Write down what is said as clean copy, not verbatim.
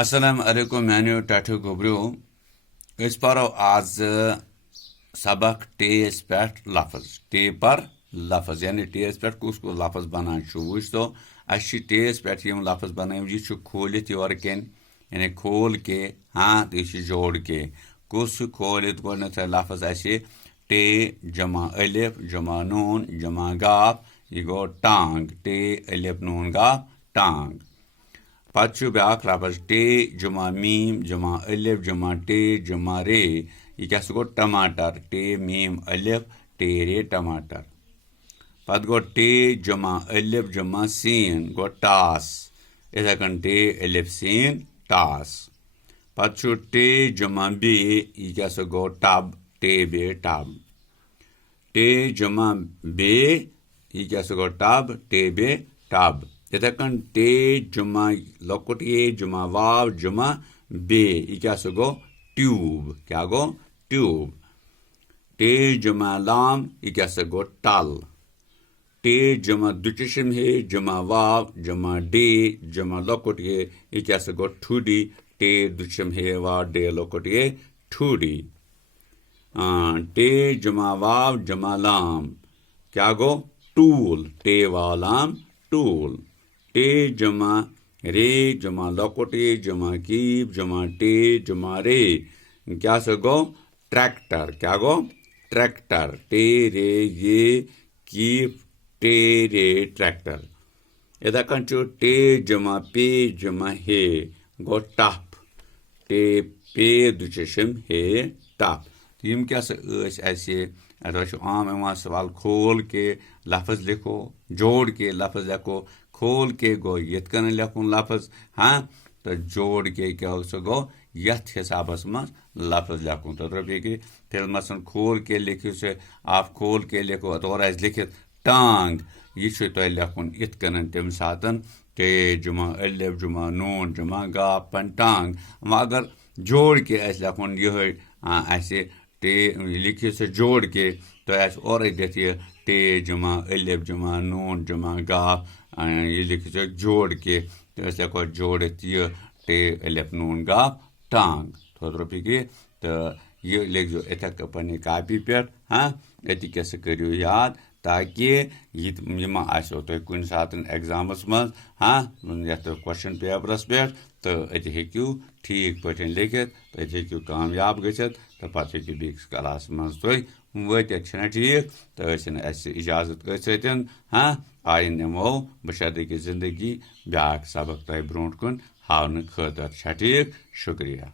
अस्सलाम वालेकुम मैंने टाठो गोब्रो परो आज सबक टेस पे लफ्ज टे पर लफ्ज यानी टेस पे कुस कुस लफ्ज बनान वुच तो अस टेस पे लफ्ज बन यह खोलित योर कन यानी खोल के हाँ तो यह जोड़ के कुस खोलित गोत लफ्ज अस टे जमा अलिफ जमा नून जमा गाफ यह गो टांग टे अलिफ नून गाफ टांग पत् ब्याक लफ्ज टे जमा मीम जमा अलिफ जमा टे जमा रे यह क्या गो टमाटर टे मीम अलिफ टे रे टमाटर पत् गो टे जमा अलिफ जमा सीन गो टास इथे कन टे अलिफ सीन टास पत् टे जमा बे यह क्या गो टब टे बे टब टे जमा बे यह क्या गो टब टे बे टब इथे कन टे जमा लकुट ये जमा वाव जमा बे यह क्या गो ट्यूब क्या गो ट्यूब टे जमा लाम यह क्या गो टल टे जमा दुचशम हे जमा वाव जमा डे जमा लकुट ये यह क्या गो ठुडी टे दुचम हे वाव डे लकुट ये ठुडी टे जमा वाव जमा लाम क्या गो टूल टे वाव लाम टूल टे जमा रे जमा लकोटे जमा कीप जमा टे जमा रे क्या गो ट्रैक्टर क्या गो ट्रैक्टर टे रे ये कीप टे रे ट्रैक्टर इधर कन टे जमा पे जमा हे गो टप टे पे दुचशम हे टप यम क्या आम सवाल खोल के लफ्ज लिखो जोड़ के लफ्ज लिखो खोल के गो यन लिखुन लफ्ज हाँ तो जोड़ के क्या गो यथ हिसाबस मज लफ्ज लिखुन तो फिर मसन खोल के लिखियो से आप खोल के लिखो और लिखित टांग यह तुह लिखुन इत कन तम सातन टे जुमा अलिफ जुमा नून जुमा गाफ पन टांग अगर जोड़ के लिखुन यह टे लिखियो से जोड़ के तो और दिथ यह टे जुमा अलिफ जुमा नून जुमा गाफ ये लिखियो जोड़ के तो लिखो जोड़ित यह टे अलिफ नून गाफ टांग थोड़ फिक्र तो यह लिखो इथे पे कापी पे हाँ अति क्या करो याद ताकि यह आसो तुम कुछ सात एग्जामस मज हाँ ये क्वेश्चन पेपरस पे तो अति हेकू ठीक पे लिखित तो अति हेकू कामयाब गच्छित तो पे हेकू बेस क्लास मज तुम वत ठीक तो इजाजत सतन हाँ आय नमो बशर्ते जिंदगी ब्याक सबक तुह ब्रोट कुन हावन खतर ठीक शुक्रिया।